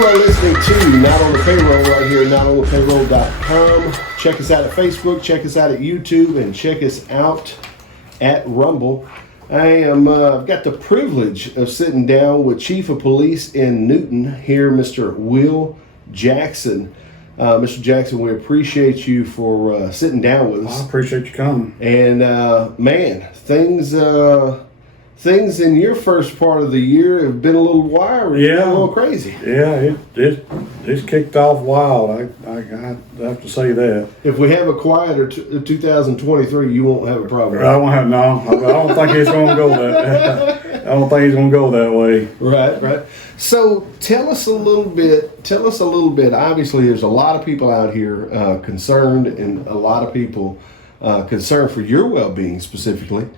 You are listening to Not on the Payroll right here at notonthepayroll.com. Check us out at Facebook, check us out at YouTube, and check us out at Rumble. I've got the privilege of sitting down with Chief of Police in Newton here, Mr. Will Jackson. Mr. Jackson, we appreciate you for sitting down with us. I appreciate you coming. And man, things in your first part of the year have been a little wiry, a little crazy. Yeah, it's kicked off wild. I have to say that. If we have a quieter 2023, you won't have a problem. I won't have I don't think he's going to go that. I don't think he's going to go that way. Right. So tell us a little bit. Obviously, there's a lot of people out here concerned, and a lot of people concerned for your well-being specifically.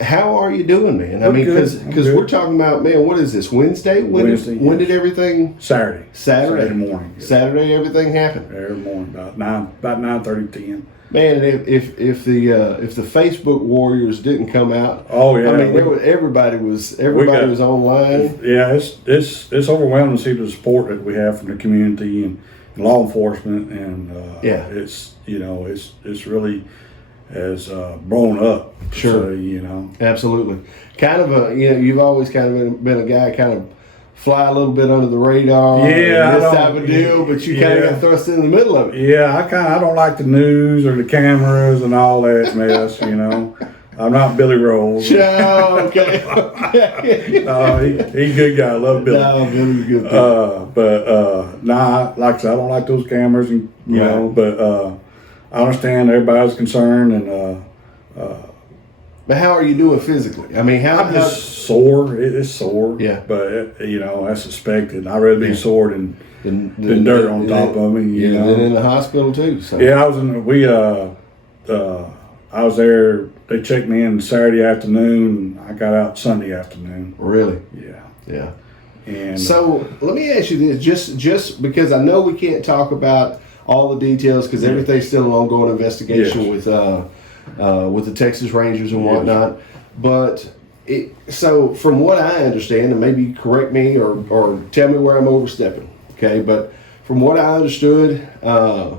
How are you doing, man? I mean, because we're talking about, man, what is this, Wednesday? Wednesday. When did everything? Saturday morning. Saturday, everything happened. Every morning, about 9:30, 10. Man, if the Facebook warriors didn't come out, oh yeah, I mean, everybody was online. Yeah, it's overwhelming to see the support that we have from the community and law enforcement, and it's really has blown up. Sure, so, absolutely. Kind of you've always kind of been a guy kind of fly a little bit under the radar. Yeah, this type of deal, but you kind of got thrust in the middle of it. Yeah, I don't like the news or the cameras and all that mess. I'm not Billy Rose. Oh, okay. He's a good guy. I love Billy. No, Billy's good. Like I said, I don't like those cameras, and but I understand everybody's concerned, and but how are you doing physically? I mean, I'm just sore. It's sore. Yeah. But that's expected. I'd rather be sore than dirt on top of me. And then in the hospital too. So. Yeah, I was there. They checked me in Saturday afternoon. I got out Sunday afternoon. Really? Yeah. And so let me ask you this, just because I know we can't talk about all the details because everything's still an ongoing investigation with the Texas Rangers and whatnot. But so from what I understand, and maybe correct me or tell me where I'm overstepping, okay? But from what I understood, the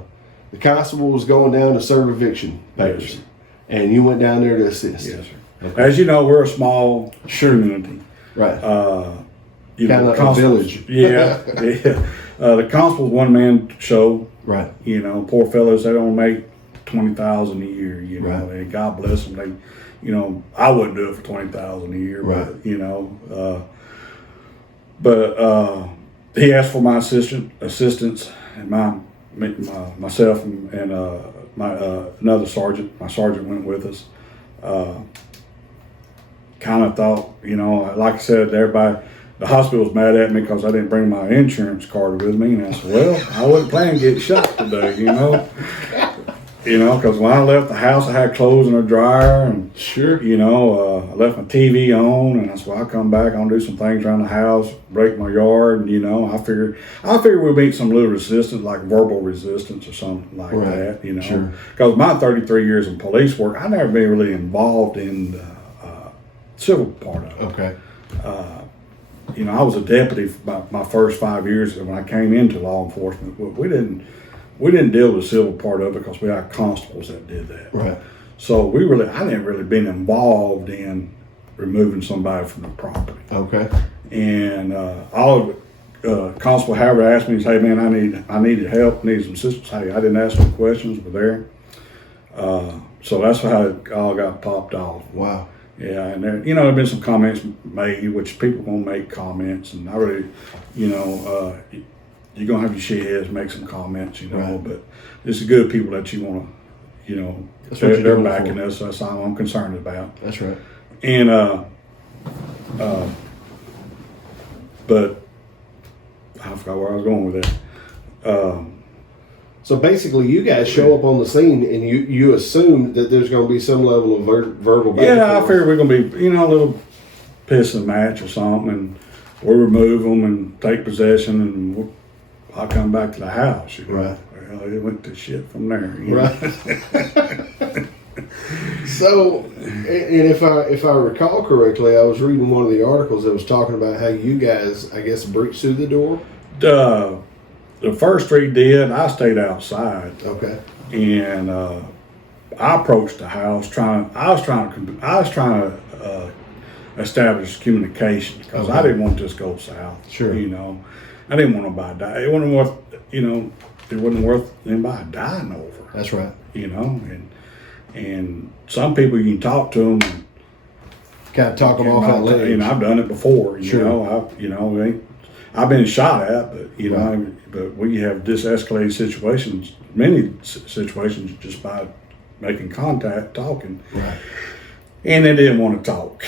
constable was going down to serve eviction papers, and you went down there to assist. Yes, sir. Okay. As you know, we're a small community. Right. Kind of a village. Yeah. The constable's one-man show. Right. Poor fellas, they don't make $20,000 a year. Right. And God bless them. I wouldn't do it for $20,000 a year. Right. But he asked for my assistance, and myself and another sergeant. My sergeant went with us. Kind of thought, like I said, everybody. The hospital was mad at me because I didn't bring my insurance card with me, and I said, "Well, I wasn't planning to get shot today, because when I left the house, I had clothes in a dryer, and I left my TV on, and that's why I come back. I'll do some things around the house, break my yard, and I figured we'd meet some little resistance, like verbal resistance or something like that, Because my 33 years in police work, I never been really involved in the civil part of it. Okay. I was a deputy for my first 5 years, and when I came into law enforcement, we didn't deal with the civil part of it because we had constables that did that. Right. So I didn't really been involved in removing somebody from the property. Okay. And all of Constable Howard asked me, "Hey man, I needed help, needed some assistance." Hey, I didn't ask no questions, but there. So that's how it all got popped off. Wow. Yeah, and there have been some comments made, which people gonna make comments, and I really, you're gonna have your shitheads make some comments, right. But it's good people that you wanna, they're backing us. That's all I'm concerned about. That's right. And but I forgot where I was going with that. So basically, you guys show up on the scene, and you assume that there's going to be some level of verbal. Yeah, I figure we're going to be, a little piss and match or something, and we'll remove them and take possession, and I'll come back to the house. Right. Well, it went to shit from there. Right. So if I recall correctly, I was reading one of the articles that was talking about how you guys, I guess, breached through the door. The first three did. I stayed outside. Okay. And I approached the house I was trying to establish communication because I didn't want to just go south. Sure. You know, I didn't want nobody to die. It wasn't worth, it wasn't worth anybody dying over. That's right. You know, and some people you can talk to them. And, kind of talk them off that ledge. You know, I've done it before. Sure. I've been shot at, but but we have de-escalated situations, many situations, just by making contact, talking. Right. And they didn't want to talk,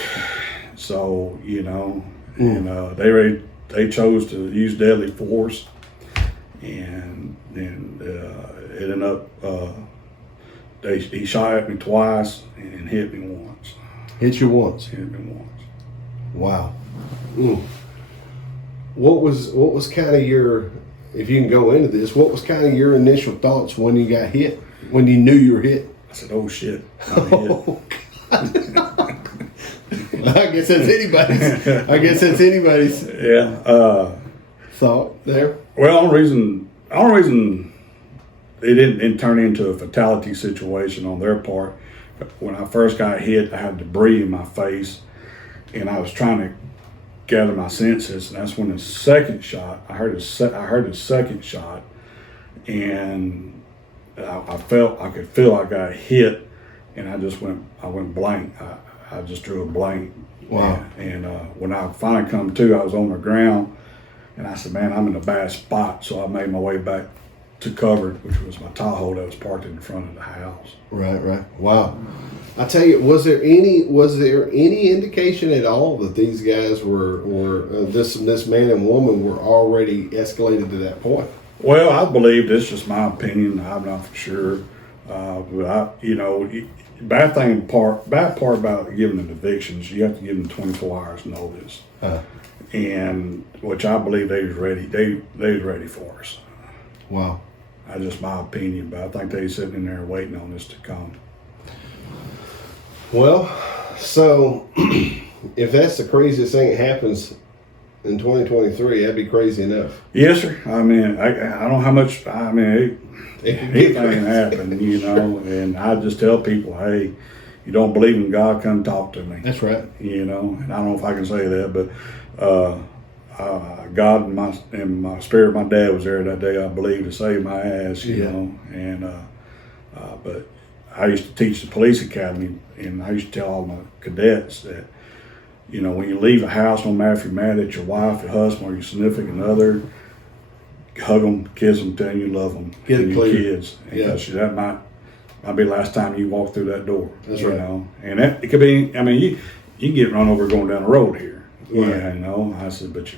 so and they chose to use deadly force, and then it ended up he shot at me twice and hit me once. Hit you once. Hit me once. Wow. What was kind of your, if you can go into this, what was kind of your initial thoughts when you got hit, when you knew you were hit? I said, "Oh shit!" I'm hit. Oh, God. I guess that's anybody's. Yeah. Thought there. Well, the only reason it didn't turn into a fatality situation on their part. When I first got hit, I had debris in my face, and I was trying to gather my senses, and that's when the second shot. I heard the second shot, and I could feel I got hit, and I went blank. I just drew a blank. Wow. And when I finally come to, I was on the ground, and I said, "Man, I'm in a bad spot." So I made my way back to cover, which was my Tahoe that was parked in front of the house. Right. Wow. I tell you, was there any indication at all that these guys were this man and woman were already escalated to that point? Well, I believe this is just my opinion. I'm not for sure, but bad part about giving them evictions, you have to give them 24 hours notice, and which I believe they was ready. They was ready for us. Wow. That's just my opinion, but I think they sitting in there waiting on this to come. Well, so if that's the craziest thing that happens in 2023, that'd be crazy enough. Yes, sir. I mean, I don't know how much. I mean, anything can happen, And I just tell people, hey, you don't believe in God, come talk to me. That's right. And I don't know if I can say that, but God and my spirit, my dad was there that day, I believe, to save my ass, you know. And but I used to teach the police academy, and I used to tell all my cadets that, when you leave a house, no matter if you're mad at your wife, your husband, or your significant other, hug them, kiss them, tell them you love them, Get it and clear. your kids. Yeah. That might be the last time you walk through that door. That's you right. know, and it could be. I mean, you can get run over going down the road here. Right. Yeah, I said, but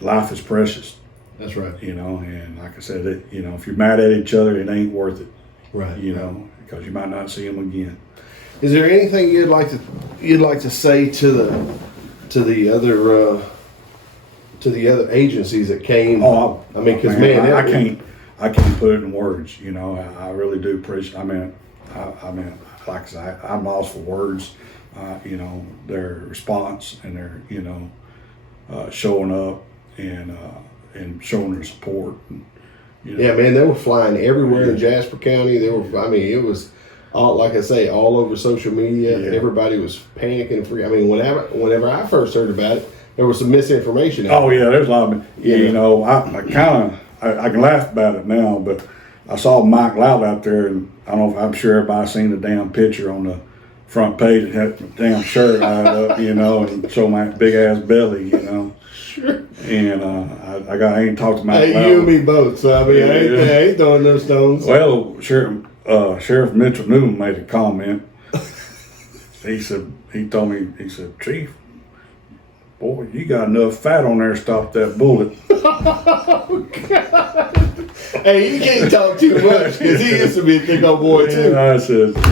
life is precious. That's right. And like I said, if you're mad at each other, it ain't worth it. Right. Because you might not see them again. Is there anything you'd like to say to the other agencies that came? Oh, I mean, because I can't put it in words. I really do appreciate. I mean, like I said, I'm lost for words. Their response and their showing up and showing their support. And, Yeah, man, they were flying everywhere in Jasper County. It was all, like I say, all over social media. Yeah. Everybody was panicking. I mean, whenever I first heard about it, there was some misinformation. Oh yeah, there's a lot of I can laugh about it now, but I saw Mike Loud out there, and I'm sure everybody's seen the damn picture on the front page that had the damn shirt lined up, and show my big ass belly, Sure. And I ain't talked to Mike Loud. You and me both. So I mean, I ain't throwing no stones. Well, Sheriff Mitchell Newman made a comment. He told me, Chief, boy, you got enough fat on there to stop that bullet. Oh, God. Hey, you can't talk too much because he used to be a thick old boy too. And I said, but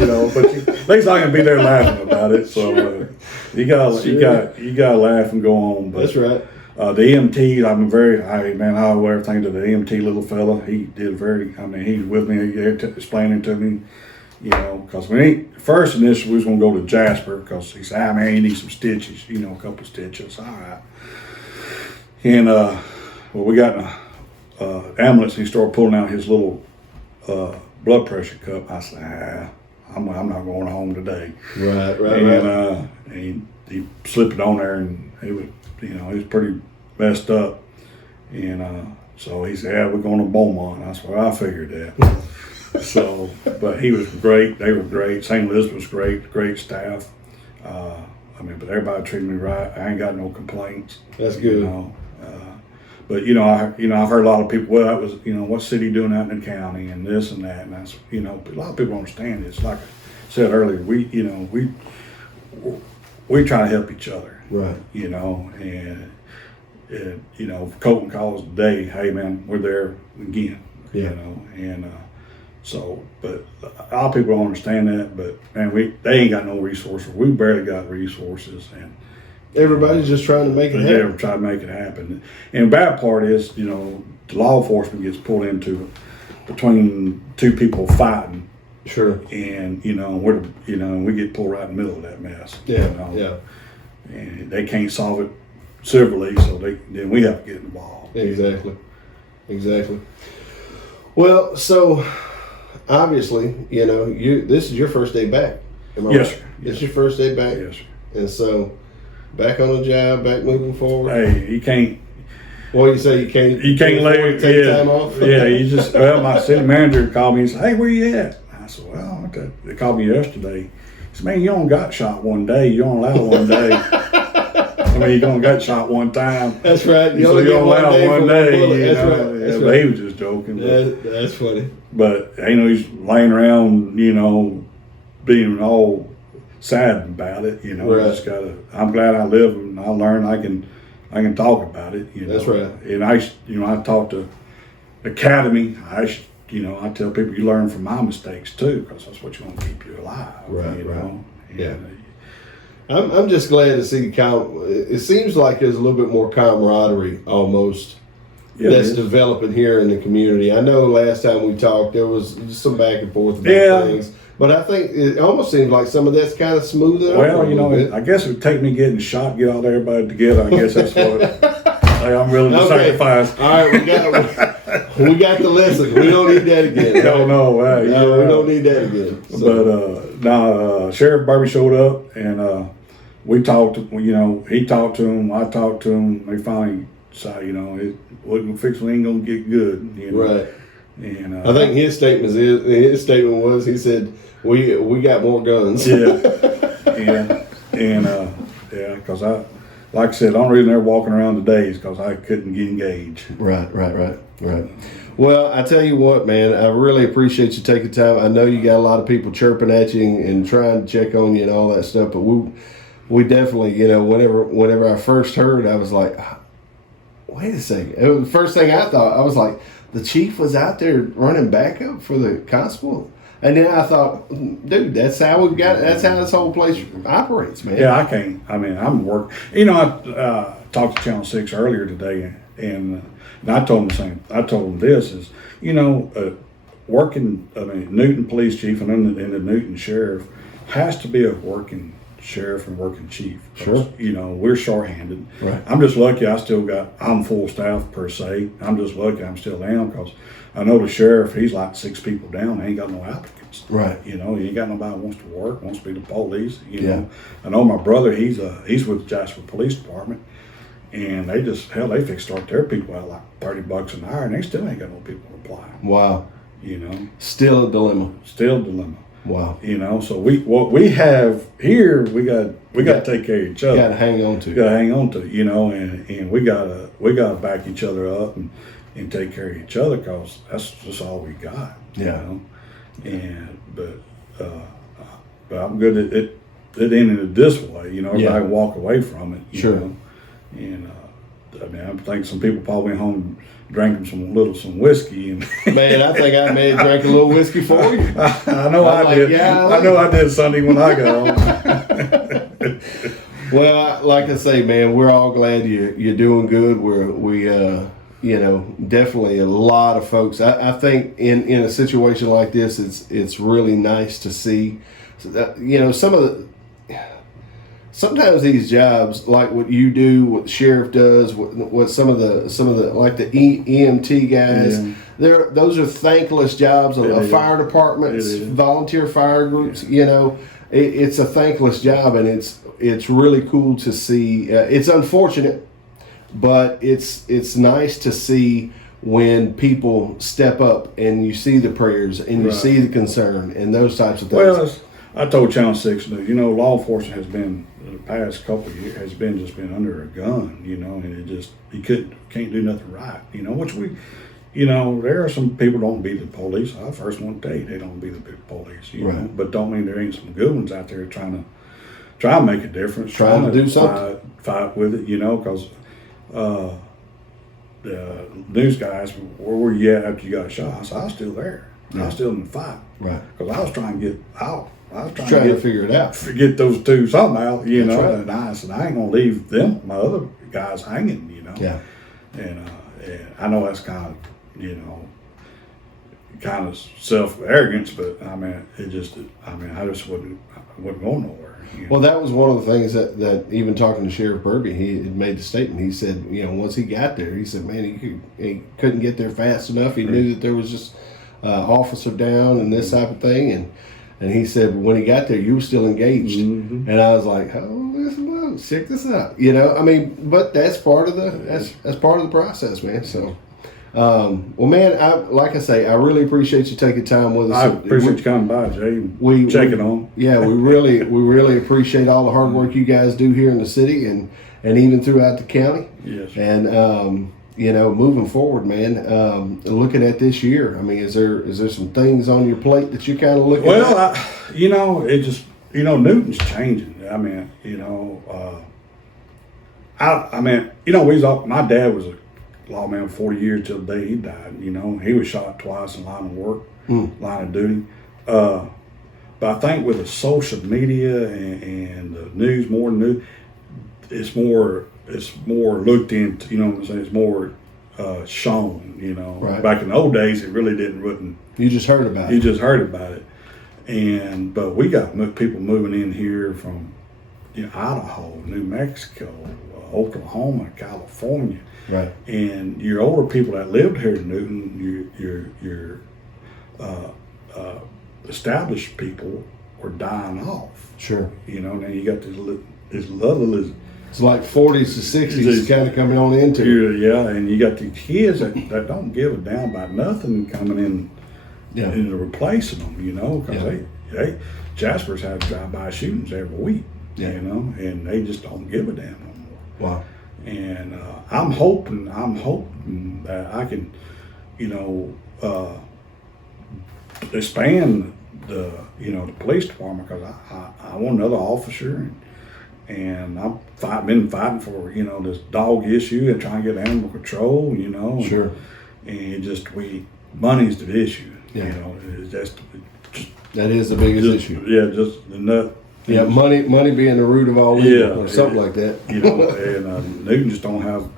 at least I can be there laughing about it. So you gotta laugh and go on. But, That's right. The EMT, I owe everything to the EMT little fella. He did he was with me, explaining to me, You know, because first initially we was gonna go to Jasper because he said, man, you need some stitches, you know, a couple of stitches. All right. And well, we got in a ambulance. He started pulling out his little blood pressure cup. I said, I'm not going home today. Right. And he slipped it on there, and he was pretty messed up. And so he said, yeah, we're going to Beaumont. I said, well, I figured that. So, but he was great. They were great. St. Elizabeth was great staff. But everybody treated me right. I ain't got no complaints. That's good. You know, but I've heard a lot of people. Well, that was what's city doing out in the county and this and that, and that's a lot of people don't understand this. Like I said earlier, we try to help each other. Right. And Colton calls today, hey man, we're there again. Yeah. But a lot of people don't understand that. But man, they ain't got no resources. We barely got resources, and everybody's just trying to make it happen. They're trying to make it happen. And the bad part is, the law enforcement gets pulled into between two people fighting. Sure. And we get pulled right in the middle of that mess. Yeah. Yeah. And they can't solve it civilly, so then we have to get involved. Exactly. Well, so obviously, this is your first day back. Am I Yes, right? sir. It's your first day back. Yes, sir. And so, back on the job, back moving forward. Hey, you can't. What do you say? You can't let take time off. Yeah, you just. Well, my city manager called me and said, "Hey, where you at?" I said, "Well, okay." They called me yesterday. He said, "Man, you only got shot one day. You only allowed one day." You only got shot one time. That's right. You only allowed one day. That's right. That's But right. he was just joking. That's funny. But he's laying around, being all sad about it. Right. Just gotta. I'm glad I live and I learned I can talk about it. That's right. And I talk to Academy. I tell people you learn from my mistakes too, because that's what you want to keep you alive. Right. Right. Yeah. And, I'm just glad to see it seems like there's a little bit more camaraderie almost that's developing here in the community. I know last time we talked there was just some back and forth about things, but I think it almost seems like some of that's kind of smoothing out. I guess it would take me getting shot, get all everybody together. I guess that's what I'm willing to sacrifice. All right, we got the lesson. We don't need that again. No, we don't need that again. So. But Sheriff Barbie showed up, and we talked. He talked to him. I talked to him. They finally decided, it wasn't fixing. Ain't gonna get good. Right. And I think his statement was he said we got more guns. Yeah. Because like I said, the only reason they're walking around today is because I couldn't get engaged. Right. Well, I tell you what, man, I really appreciate you taking time. I know you got a lot of people chirping at you and trying to check on you and all that stuff, but we definitely, whenever I first heard, I was like, wait a second. It was the first thing I thought. I was like, the chief was out there running backup for the constable. And then I thought, dude, that's how this whole place operates, man. Yeah, I'm working. I talked to Channel 6 earlier today, and I told them the same. I told them this is, working. Newton police chief and the Newton sheriff has to be a working sheriff and working chief. Sure. We're short-handed. Right. I'm just lucky I'm full staff per se. I'm just lucky I'm still down because I know the sheriff, he's like 6 people down. He ain't got no applicants. Right. He ain't got nobody who wants to work, wants to be the police. Yeah. I know my brother, he's with the Jasper Police Department, and they fix to start their people out like $30 an hour, and they still ain't got no people to apply. Wow. Still a dilemma. Wow. So what we have here, we got to take care of each other. Got to hang on to. And we gotta back each other up and take care of each other because that's just all we got. Yeah. But I'm good at it. It ended this way. Everybody walk away from it. Sure. And I think some people probably went home drinking some whiskey and man, I think I may have drank a little whiskey for you. I know I did. Yeah, I know I did Sunday when I got home. Well, like I say, man, we're all glad you're doing good. definitely a lot of folks. I think in a situation like this, it's really nice to see. Sometimes these jobs, like what you do, what the sheriff does, what some of the like the EMT guys, those are thankless jobs of fire departments, volunteer fire groups. It's a thankless job, and it's really cool to see. It's unfortunate, but it's nice to see when people step up and you see the prayers and you see the concern and those types of things. Well, I told Channel 6 News, law enforcement has been, the past couple of years, has been just been under a gun, and he can't do nothing right, which there are some people don't be the police. I first want to tell you, they don't be the police, know, but don't mean there ain't some good ones out there trying to make a difference, trying to do something, fight with it, because the news guys, where were you at after you got shot? I said, I was still there. I was still in the fight, right? Because I was trying to get out. I was trying to figure it out. Get those two somehow, Right. And I said, I ain't gonna leave my other guys hanging, Yeah. And I know that's kind of self arrogance, but I just wasn't going nowhere. Well, that was one of the things that even talking to Sheriff Burby, he had made the statement. He said, once he got there, he said, man, he couldn't get there fast enough. He knew that there was just officer down and this type of thing, and he said when he got there, you were still engaged, and I was like, oh, check this out, but that's part of that's part of the process, man. So. Well, man, like I say, I really appreciate you taking time with us. I appreciate you coming by, Jay. Checking on. Yeah, we really appreciate all the hard work you guys do here in the city and even throughout the county. Yes. And moving forward, man, looking at this year, is there some things on your plate that you kind of looking at? Well, it just Newton's changing. My dad was a lawman 40 years till the day he died. He was shot twice in line of work, line of duty. But I think with the social media and the news, more news, it's more looked into. You know what I'm saying? It's more shown. Right. Back in the old days, it really didn't. You just heard about it. You just heard about it, but we got people moving in here from Idaho, New Mexico, Oklahoma, California. Right. And your older people that lived here in Newton, your established people were dying off. Sure. Now you got this little. It's like 40s to 60s kind of coming on into it. Yeah, and you got these kids that don't give a damn about nothing coming in and replacing them, because Jasper's had drive-by shootings every week, and they just don't give a damn no more. Wow. And I'm hoping that I can, expand the police department, because I want another officer, and I've been fighting for this dog issue and trying to get animal control, Sure. And money's the issue. Yeah. It's just that is the biggest issue. Yeah, just the nut. Yeah, money being the root of all evil, or something like that. And Newton just don't have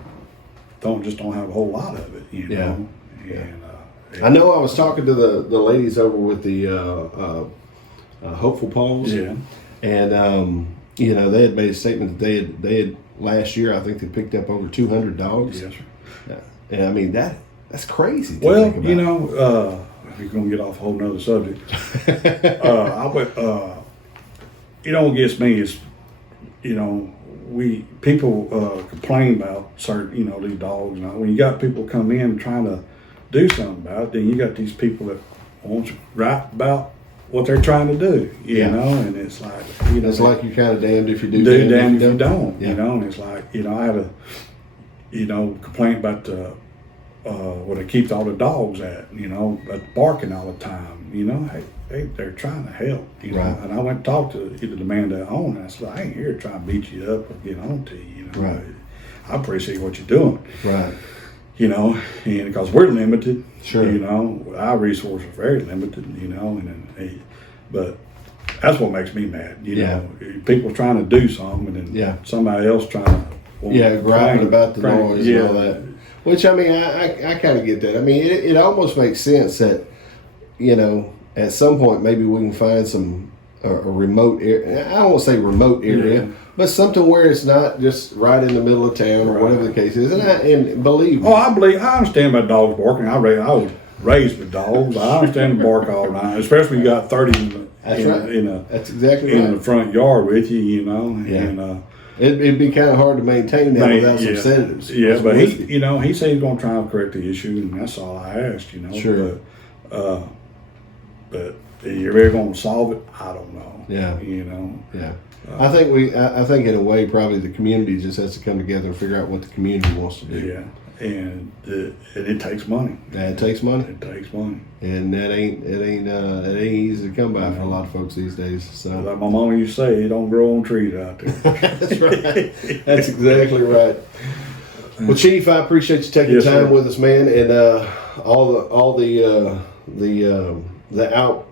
a whole lot of it. Yeah. And I know I was talking to the ladies over with the Hopeful Paws. Yeah. And they had made a statement that they had last year. I think they picked up over 200 dogs. Yes, sir. And that's crazy. Well, if you're gonna get off a whole nother subject, what gets me is, people complain about certain, these dogs. Now, when you got people come in trying to do something about it, then you got these people that won't write about what they're trying to do, and it's like, it's like you're kind of damned if you do, damned if you don't, yeah. And it's like, I had a, complaint about where they keep all the dogs at, but barking all the time, they're trying to help, Right. And I went and talked to either the man that owned it. I said, I ain't here to try and beat you up or get on to you, Right. I appreciate what you're doing. Right. And because we're limited, Sure. Our resources are very limited, but that's what makes me mad, people trying to do something and then somebody else trying to griping about the noise and all that. Which, I mean, I kind of get that. I mean, it almost makes sense that, you know, at some point maybe we can find a remote area. I don't want to say remote area, but something where it's not just right in the middle of town or whatever the case is. And believe me. Oh, I understand about dogs barking. I was raised with dogs. I understand them bark all night, especially you got 30 That's exactly in right. the front yard with you, you know. Yeah. And, It'd be kind of hard to maintain that without some sedatives. Yeah, but he said he's going to try and correct the issue, and that's all I asked, you know. Sure. But you're really going to solve it? I don't know. Yeah. You know. Yeah. I think in a way probably the community just has to come together and figure out what the community wants to do. Yeah. And it takes money. That takes money. It takes money. And that ain't easy to come by for a lot of folks these days. So Like my mama used to say, it don't grow on trees out there. that's right. That's exactly right. Well, Chief, I appreciate you taking Yes, time sir. with us, man, and all the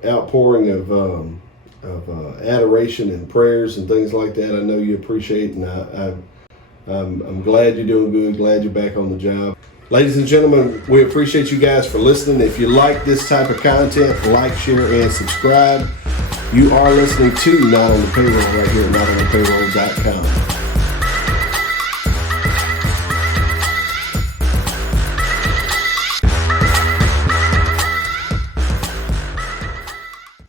outpouring of adoration and prayers and things like that. I know you appreciate, and I'm glad you're doing good. Glad you're back on the job. Ladies and gentlemen, we appreciate you guys for listening. If you like this type of content, like, share, and subscribe. You are listening to Not on the Payroll right here at notonthepayroll.com.